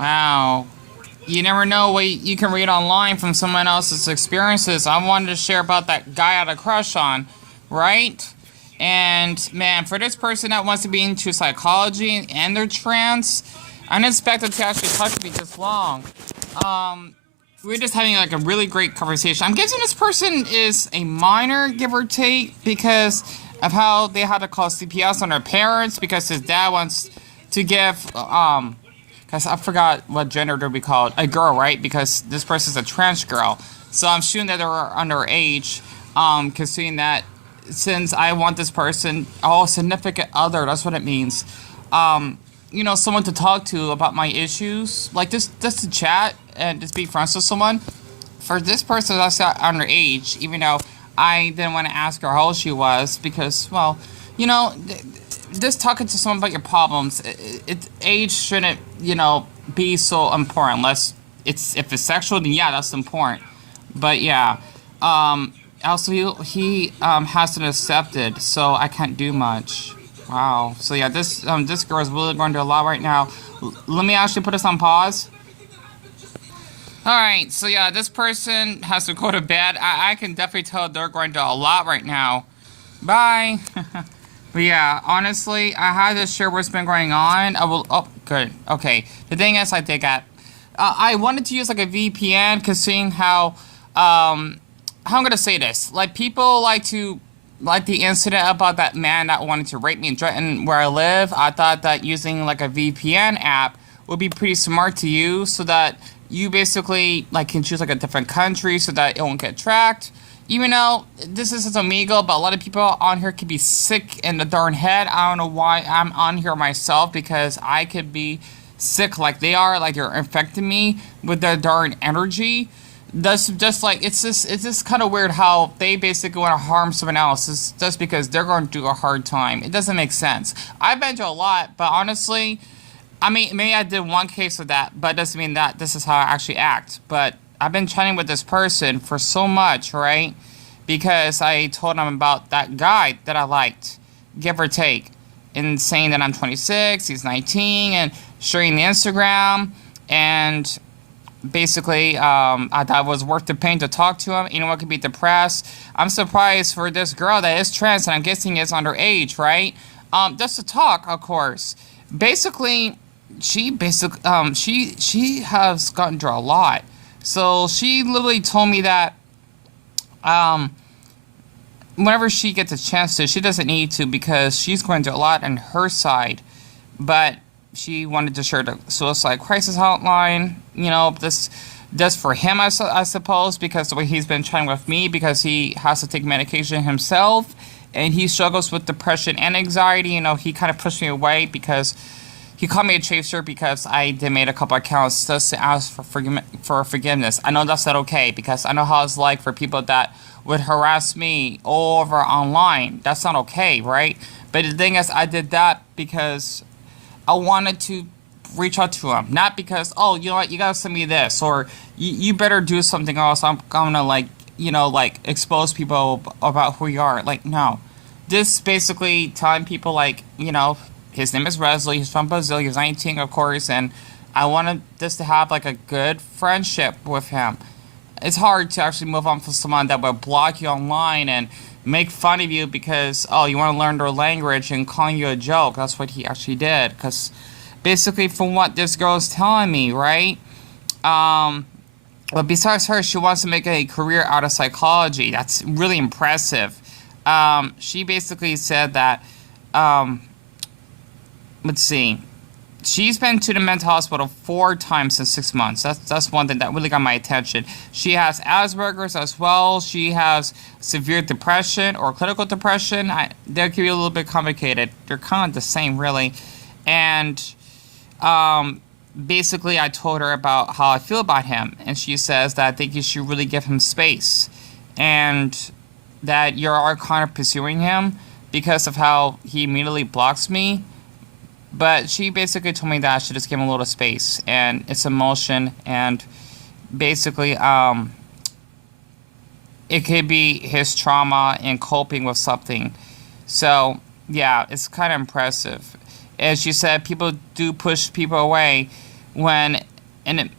Wow. You never know what you can read online from someone else's experiences. I wanted to share about that guy I had a crush on, right? And man, for this person that wants to be into psychology and they're trans, I didn't expect them to actually talk to me this long. Um, we are just having like a really great conversation. I'm guessing this person is a minor, give or take, because of how they had to call CPS on their parents because his dad wants to give because I forgot what gender to be called. A girl, right? Because this person's a trans girl. So I'm assuming that they're underage. Considering that since I want this person, oh, significant other, that's what it means. Someone to talk to about my issues. Like just to chat and just be friends with someone. For this person that's underage, even though I didn't want to ask her how old she was because, well, just talking to someone about your problems, age shouldn't, be so important unless if it's sexual, then yeah, that's important. But yeah, also he hasn't accepted, so I can't do much. Wow. So yeah, this girl is really going to a lot right now. Let me actually put this on pause. Alright, so yeah, this person has to go to bed. I can definitely tell they're going to a lot right now. Bye. But yeah, honestly, I had to share what's been going on. Oh, good. Okay. The thing is, I did get, I wanted to use like a VPN, cause seeing how I'm gonna say this. Like, people like the incident about that man that wanted to rape me and threaten where I live. I thought that using like a VPN app would be pretty smart to use so that you basically like can choose like a different country so that it won't get tracked. Even though this is Omegle, but a lot of people on here could be sick in the darn head. I don't know why I'm on here myself, because I could be sick like they are, like they're infecting me with their darn energy. That's just like, it's just kind of weird how they basically want to harm someone else just because they're going through a hard time. It doesn't make sense. I've been to a lot, but honestly, I mean, maybe I did one case of that, but it doesn't mean that this is how I actually act. But I've been chatting with this person for so much, right? Because I told him about that guy that I liked, give or take, and saying that I'm 26, he's 19, and sharing the Instagram, and basically, I thought it was worth the pain to talk to him. Anyone could be depressed. I'm surprised for this girl that is trans, and I'm guessing is underage, right? Just to talk, of course. Basically, she has gotten through a lot. So she literally told me that whenever she gets a chance to, she doesn't need to because she's going through a lot on her side. But she wanted to share the suicide crisis hotline. This for him, I suppose, because the way he's been chatting with me, because he has to take medication himself, and he struggles with depression and anxiety. He kind of pushed me away because he called me a chaser because I did made a couple accounts just to ask for forgiveness. I know that's not okay because I know how it's like for people that would harass me over online. That's not okay, right? But the thing is, I did that because I wanted to reach out to him, not because, oh, you know what, you gotta send me this, or you better do something else. I'm gonna expose people about who you are. Like, no. This basically telling people his name is Wesley, he's from Brazil, he's 19, of course, and I wanted this to have like a good friendship with him. It's hard to actually move on from someone that will block you online and make fun of you because, oh, you want to learn their language and calling you a joke. That's what he actually did. Because basically, from what this girl is telling me, right? But besides her, she wants to make a career out of psychology. That's really impressive. She basically said that, let's see. She's been to the mental hospital 4 times in 6 months. That's one thing that really got my attention. She has Asperger's as well. She has severe depression or clinical depression. They can be a little bit complicated. They're kind of the same, really. And basically, I told her about how I feel about him. And she says that I think you should really give him space. And that you're kind of pursuing him because of how he immediately blocks me. But she basically told me that I should just give him a little space, and it's emotion, and basically, it could be his trauma and coping with something. So, yeah, it's kind of impressive. As she said, people do push people away when and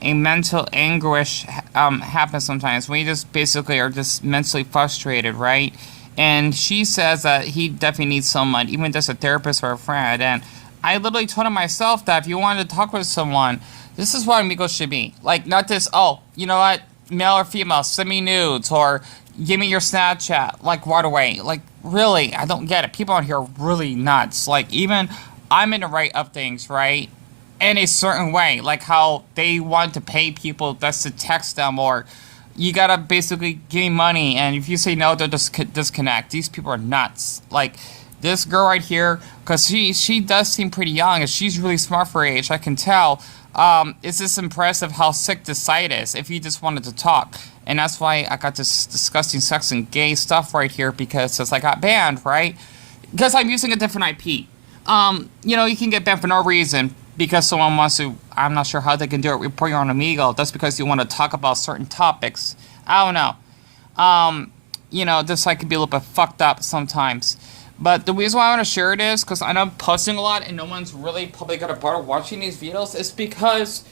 a mental anguish happens sometimes when you just basically are just mentally frustrated, right? And she says that he definitely needs someone, even just a therapist or a friend. And I literally told him myself that if you wanted to talk with someone, this is what amigos should be. Like, not this, oh, you know what, male or female, send me nudes or give me your Snapchat, like, right away. Like, really, I don't get it. People out here are really nuts. Like, even I'm in the right of things, right? In a certain way, like how they want to pay people just to text them, or you gotta basically give me money, and if you say no, they'll just disconnect. These people are nuts. Like this girl right here, because she does seem pretty young, and she's really smart for her age. I can tell. It's just impressive how sick this site is. If you just wanted to talk, and that's why I got this disgusting sex and gay stuff right here, because since I got banned, right? Because I'm using a different IP. You can get banned for no reason because someone wants to. I'm not sure how they can do it. Report you on Omegle. That's because you want to talk about certain topics. I don't know. This site can be a little bit fucked up sometimes. But the reason why I want to share it is because I know I'm posting a lot and no one's really probably going to bother watching these videos. Is because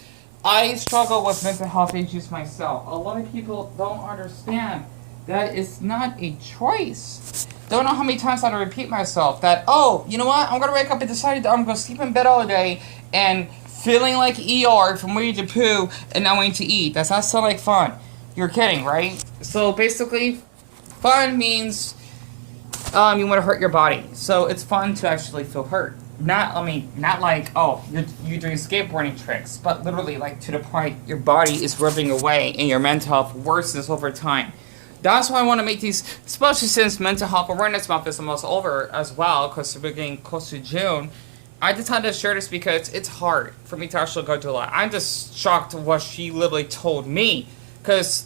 I struggle with mental health issues myself. A lot of people don't understand that it's not a choice. Don't know how many times I have to repeat myself that, oh, you know what? I'm going to wake up and decide that I'm going to sleep in bed all day and feeling like ER from waiting to poo and not waiting to eat. Does that sound like fun? You're kidding, right? So basically, fun means you want to hurt your body. So it's fun to actually feel hurt. Not like, oh, you're doing skateboarding tricks, but literally like to the point your body is rubbing away and your mental health worsens over time. That's why I want to make these, especially since Mental Health Awareness Month is almost over as well, because we're getting close to June. I just had to share this because it's hard for me to actually go through a lot. I'm just shocked at what she literally told me. Because,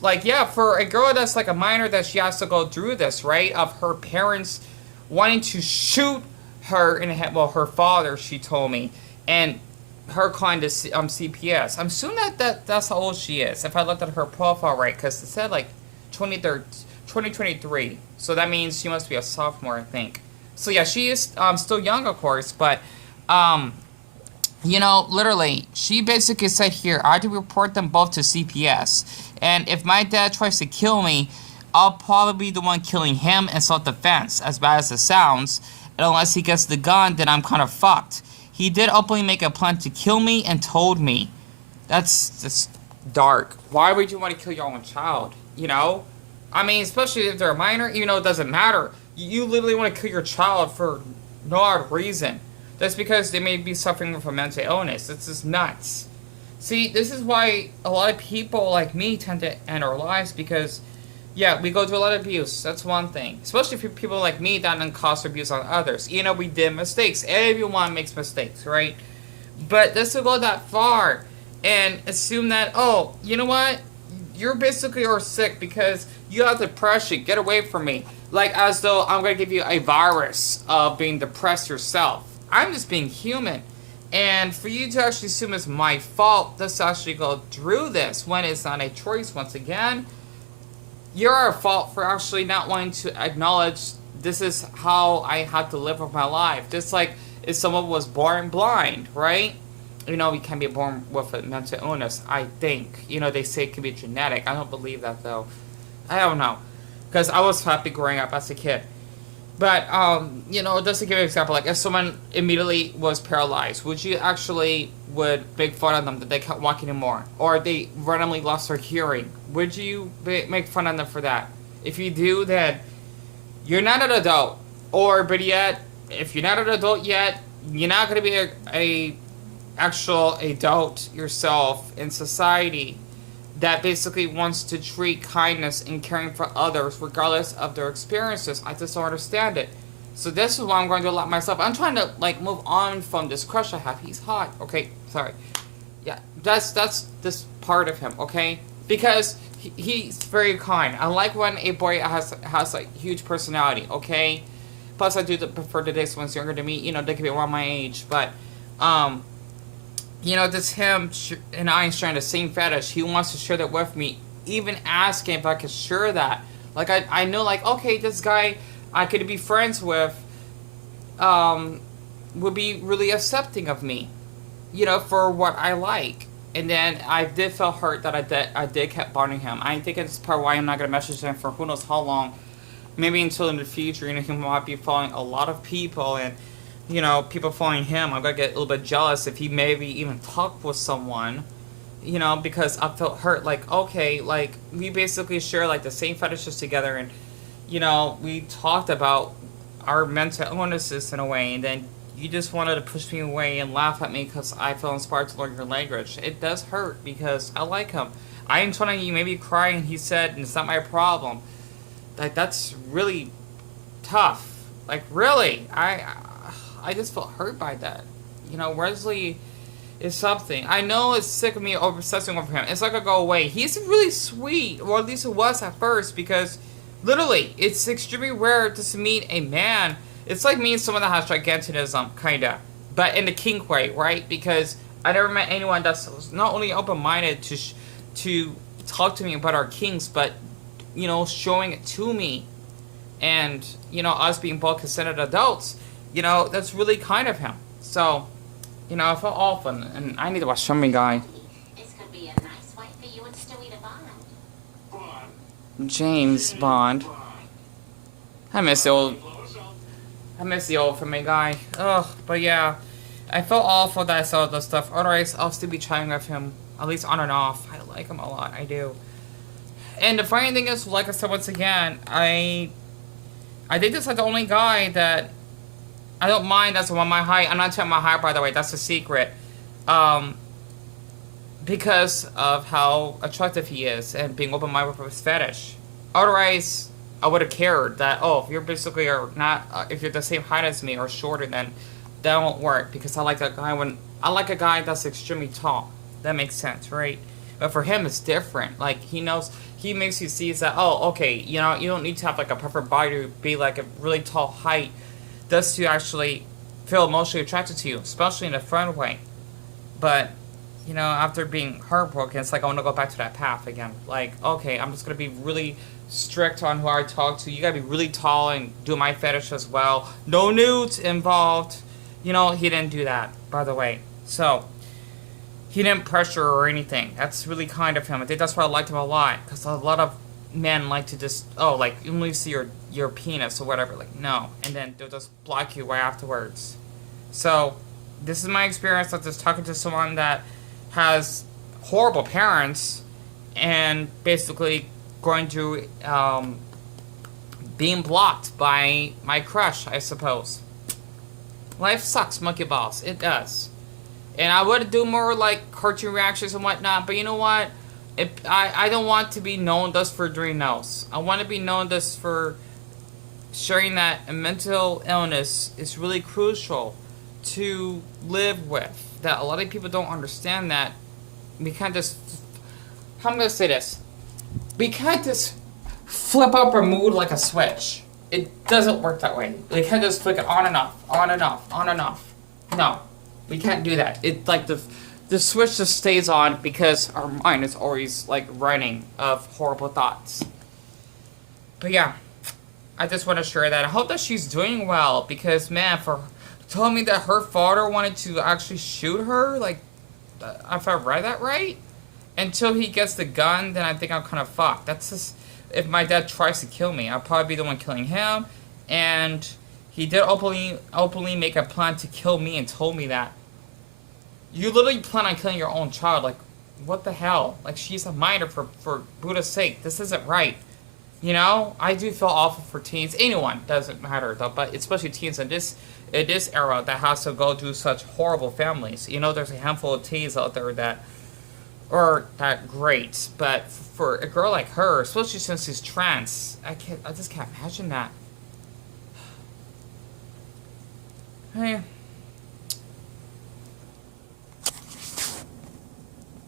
for a girl that's like a minor that she has to go through this, right? Of her parents wanting to shoot her in the head. Well, her father, she told me. And her calling to CPS. I'm assuming that's how old she is. If I looked at her profile right. Because it said like 2023. So that means she must be a sophomore, I think. So yeah, she is still young, of course. But, literally, she basically said here, I had to report them both to CPS. And if my dad tries to kill me, I'll probably be the one killing him in self-defense, as bad as it sounds. And unless he gets the gun, then I'm kind of fucked. He did openly make a plan to kill me and told me. That's just dark. Why would you want to kill your own child? Especially if they're a minor, it doesn't matter. You literally want to kill your child for no odd reason. That's because they may be suffering from a mental illness. It's just nuts. See, this is why a lot of people like me tend to end our lives because, we go through a lot of abuse. That's one thing. Especially for people like me that then cause abuse on others. We did mistakes. Everyone makes mistakes, right? But this will go that far and assume that, oh, you know what? You're basically are sick because you have depression. Get away from me. Like as though I'm going to give you a virus of being depressed yourself. I'm just being human. And for you to actually assume it's my fault, let's actually go through this when it's not a choice once again. You're at fault for actually not wanting to acknowledge this is how I had to live with my life. Just like if someone was born blind, right? We can be born with a mental illness, I think. They say it can be genetic. I don't believe that, though. I don't know. Because I was happy growing up as a kid. But, just to give you an example, like if someone immediately was paralyzed, would you actually would make fun of them that they can't walk anymore? Or they randomly lost their hearing? Would you make fun of them for that? If you do, then you're not an adult. Or, but yet, if you're not an adult yet, you're not going to be a actual adult yourself in society that basically wants to treat kindness and caring for others regardless of their experiences. I just don't understand it. So this is why I'm going to do a lot myself. I'm trying to move on from this crush I have. He's hot. Okay, sorry. Yeah, that's this part of him, okay? Because he's very kind. I like when a boy has huge personality, okay? Plus I do prefer the days one's younger than me. They can be around my age, but this him and I sharing the same fetish. He wants to share that with me. Even asking if I could share that. I know, okay, this guy I could be friends with would be really accepting of me. for what I like. And then I did feel hurt that I did kept bothering him. I think it's part why I'm not gonna message him for who knows how long, maybe until in the future. He might be following a lot of people, and people following him. I'm gonna get a little bit jealous if he maybe even talked with someone. Because I felt hurt. Like, okay, like we basically share like the same fetishes together, and we talked about our mental illnesses in a way, and then you just wanted to push me away and laugh at me because I felt inspired to learn your language. It does hurt because I like him. I am telling you, maybe crying. He said, "It's not my problem." Like, that's really tough. Like, really, I just felt hurt by that. Wesley is something. I know it's sick of me obsessing over him. It's not gonna go away. He's really sweet, or at least it was at first, because literally, it's extremely rare to meet a man. It's like meeting someone that has gigantism, kinda, but in the kink way, right? Because I never met anyone that's not only open-minded to talk to me about our kinks, but showing it to me, and us being both consented adults. That's really kind of him. So, I felt awful, and I need to watch Family Guy. This could be a nice way for you and Stewie to bond. James Bond. I miss the old Family Guy. Ugh, but yeah, I felt awful that I saw this stuff. Otherwise, I'll still be chatting with him, at least on and off. I like him a lot. I do. And the funny thing is, like I said once again, I think this is like the only guy that I don't mind that's on my height. I'm not telling my height, by the way. That's a secret. Because of how attractive he is and being open-minded with his fetish. Otherwise, I would have cared that, if you're basically if you're the same height as me or shorter, then that won't work. Because I like a guy that's extremely tall. That makes sense, right? But for him, it's different. Like, he makes you see that, okay, you don't need to have like a perfect body to be like a really tall height. Just to actually feel emotionally attracted to you, especially in a fun way. But, after being heartbroken, it's like I want to go back to that path again. Like, okay, I'm just going to be really strict on who I talk to. You got to be really tall and do my fetish as well. No nudes involved. He didn't do that, by the way. So, he didn't pressure or anything. That's really kind of him. I think that's why I liked him a lot. Because a lot of men like to just, like, you only see your penis or whatever. Like, no. And then they'll just block you right afterwards. So, this is my experience of just talking to someone that has horrible parents and basically going through being blocked by my crush, I suppose. Life sucks, monkey balls. It does. And I would do more like cartoon reactions and whatnot, but you know what? I don't want to be known just for doing those. I want to be known just for sharing that a mental illness is really crucial to live with. That a lot of people don't understand that we can't just... I'm going to say this. We can't just flip up our mood like a switch. It doesn't work that way. We can't just flick it on and off, on and off, on and off. No, we can't do that. It's like the switch just stays on because our mind is always like running of horrible thoughts. But yeah, I just want to share that. I hope that she's doing well because, man, for telling me that her father wanted to actually shoot her, like, if I read that right, until he gets the gun, then I think I'm kind of fucked. That's just, if my dad tries to kill me, I'll probably be the one killing him, and he did openly make a plan to kill me and told me that. You literally plan on killing your own child, like, what the hell? Like, she's a minor, for Buddha's sake. This isn't right. I do feel awful for teens. Anyone, doesn't matter, though, but especially teens in this era that has to go through such horrible families. There's a handful of teens out there that are that great, but for a girl like her, especially since she's trans, I just can't imagine that. Hey.